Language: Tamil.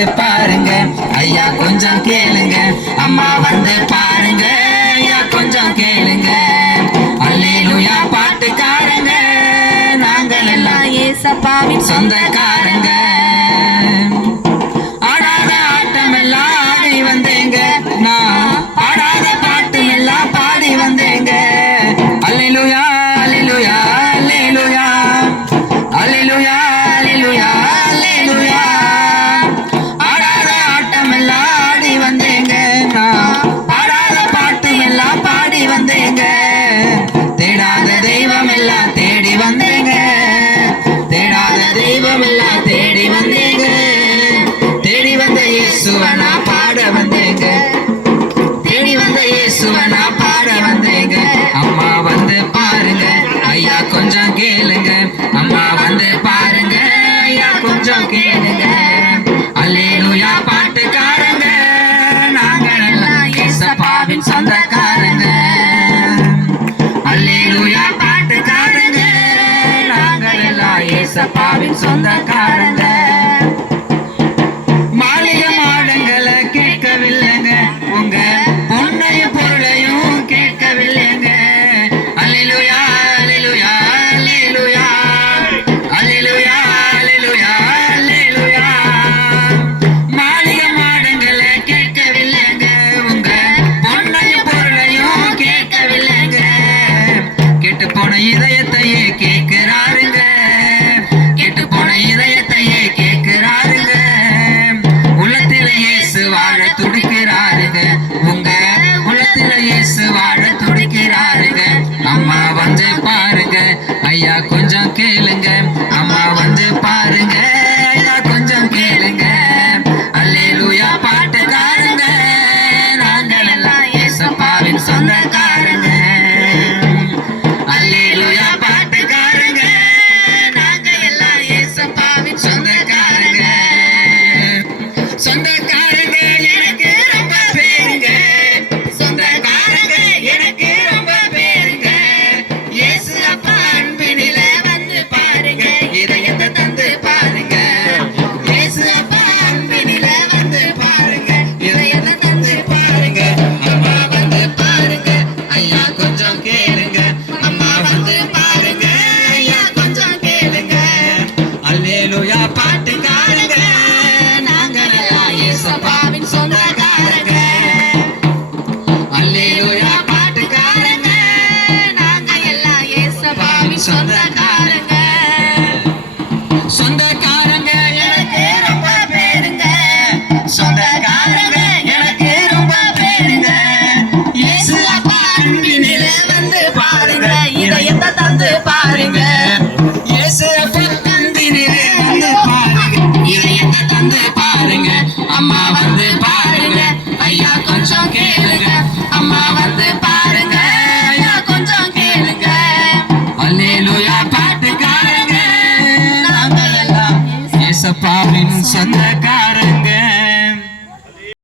வந்து பாருங்க ஐயா கொஞ்சம் கேளுங்க அம்மா வந்து பாருங்க ஐயா கொஞ்சம் கேளுங்க அல்லேலூயா பாட்டுக்காரங்க நாங்கள் எல்லாம் ஏசப்பாவின் சொந்தக்காரங்க ஆடாத ஆட்டம் எல்லாம் ஆடி வந்தேங்க நான் ஆடாத பாட்டு எல்லாம் பாடி வந்தேங்க அல்லேலூயா அல்லேலூயா அல்லேலூயா அல்லேலூயா அல்லேலூயா அல்லேலூயா ஆடாத ஆட்டம் எல்லாம் ஆடி வந்தேங்க நான் ஆடாத பாட்டு எல்லாம் பாடி வந்தேங்க தேடாத தெய்வம் எல்லாம் தேடி வந்தேங்க தேடாத தெய்வம் எல்லாம் தேடி வந்தேங்க தேடி வந்த இயேசுவை நான் பாட வந்தேங்க தேடி வந்த இயேசுவை நான் பாட வந்தேங்க அம்மா வந்து பாருங்க ஐயா கொஞ்சம் கேளுங்க அம்மா வந்து பாருங்க ஐயா கொஞ்சம் கேளுங்க அல்லேலூயா பாட்டுக்காரங்க நாங்கள் எல்லாம் இயேசப்பாவின் சொந்தக்காரங்க அல்லேலூயா பாட்டுக்காரங்க நாங்கள் எல்லாம் இயேசப்பாவின் சொந்தக்காரங்க மாளிகை மாடங்களை கேட்கவில்லைங்க உங்க பொன்னையும் பொருளையும் கேட்கவில்லைங்க அல்லேலூயா அல்லேலூயா அல்லேலூயா அல்லேலூயா அல்லேலூயா அல்லேலூயா மாளிகை மாடங்களை கேட்கவில்லைங்க உங்க பொன்னையும் பொருளையும் கேட்கவில்லைங்க கெட்டு போன இதயத்தையே கேட்கிறாருங்க கெட்டு போன இதயத்தையே கேட்கிறாருங்க உள்ளத்தில இயேசு வாழ துடிக்கிறாருங்க உங்க உள்ளத்தில இயேசு வாழ துடிக்கிறாருங்க அம்மா வந்து பாருங்க ஐயா கொஞ்சம் கேளுங்க அம்மா வந்து பாருங்க ஐயா கொஞ்சம் கேளுங்க அல்லேலூயா பாட்டுக்காரங்க நாங்கள் எல்லாம் இயேசப்பாவின் சொந்தக்காரங்க அல்லேலூயா பாட்டுக்காரங்க நாங்கள் எல்லாம் இயேசப்பாவின் சொந்தக்காரங்க சொந்தக்காரங்க எனக்கு ரொம்ப பேருங்க சொந்தக்காரங்க எனக்கு ரொம்ப பேருங்க இயேசு அப்பா அன்பினில வந்து பாருங்க இதயத்தை தந்து பாருங்க இயேசு அப்பா அன்பினில வந்து பாருங்க இதயத்தை தந்து பாருங்க அம்மா வந்து பாருங்க ஐயா கொஞ்சம் கேளுங்க அம்மா வந்து பாருங்க ஐயா கொஞ்சம் கேளுங்க அல்லேலூயா பாட்டுக்காரங்க நாங்கள் எல்லாம் இயேசப்பாவின் சொந்தக்காரங்க அல்லேலூயா பாட்டுக்காரங்க நாங்கள் எல்லாம் இயேசப்பாவின் சொந்தக்காரங்க சொந்தக்காரங்க எனக்கு ரொம்ப பேருங்க சொந்தக்காரங்க எனக்கு ரொம்ப பேருங்க இயேசு அப்பா அன்பினில வந்து பாருங்க இதயத்தை தந்து பாருங்க இயேசு அப்பா அன்பினில வந்து பாருங்க இதயத்தை தந்து பாருங்க அம்மா வந்து பாருங்க ஐயா கொஞ்சம் கேளுங்க அம்மா வந்து பாருங்க ஐயா கொஞ்சம் கேளுங்க அல்லேலூயா பாட்டுக்காரங்க நாங்கள் எல்லாம் இயேசப்பாவின் சொந்தக்காரங்க